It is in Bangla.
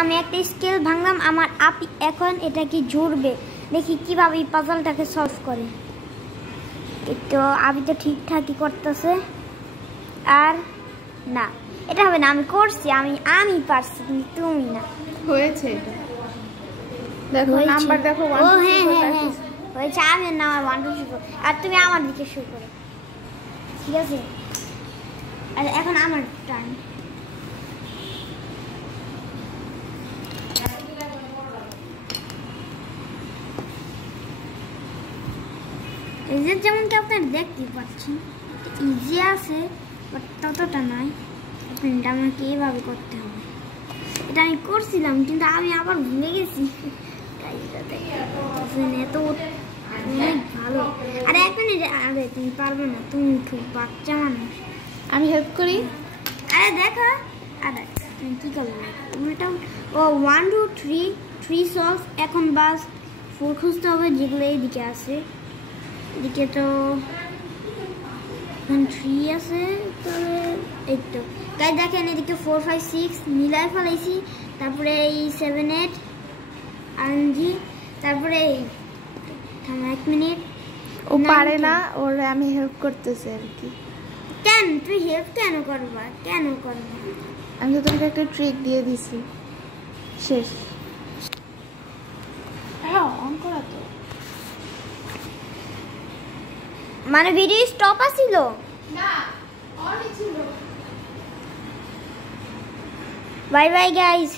আমি একটা স্কেল ভাঙলাম, আমার আপি এখন এটা কি জুড়বে, দেখি কিভাবে এই পাজলটাকে সলভ করে। তো আপি তো ঠিকঠাকই করতেছে। আর না, এটা হবে না, আমি করছি, আমি পারছি, কিন্তু তুমি না। হয়েছে এটা, দেখো নাম্বার দেখো। ও হ্যাঁ হ্যাঁ হ্যাঁ হয়েছে। আমি নাম্বার 1 2 3 আর তুমি আমার দিকে শুরু করো, ঠিক আছে? আর এখন আমার টার্ন। এই যে যেমনটা আপনারা দেখতেই পাচ্ছেন, ইজি আছে বাট ততটা নয়। এটা আমাকে এইভাবে করতে হবে। এটা আমি করছিলাম কিন্তু আমি আবার ভুলে গেছি। এত অনেক ভালো। আরে এক মিনিট, আরে তুমি পারবে না, তুমি খুব বাচ্চা মানুষ। আমি হেল্প করি। আরে দেখো, আরে তুমি কি করবে? ও 1 2 3 সলভ। এখন বাস 4 খুঁজতে হবে, যেগুলো এইদিকে আছে। এদিকে তো 3 আছে, তবে এই তো গাই দেখেন, এদিকে 4 5 6 মিলাই ফেলাইছি। তারপরে এই 7 8 আরএনজি, তারপরে এক মিনিট, ও পারে না, ওর আমি হেল্প করতেছি আর কি। কেন তুই হেল্প কেন করবা? আমি তো তোমাকে একটা ট্রিক দিয়ে দিছি, শেষ। হ্যাঁ অন করা তো, মানে ভিডিও স্টপ আছিল না অনই ছিল। Bye bye guys.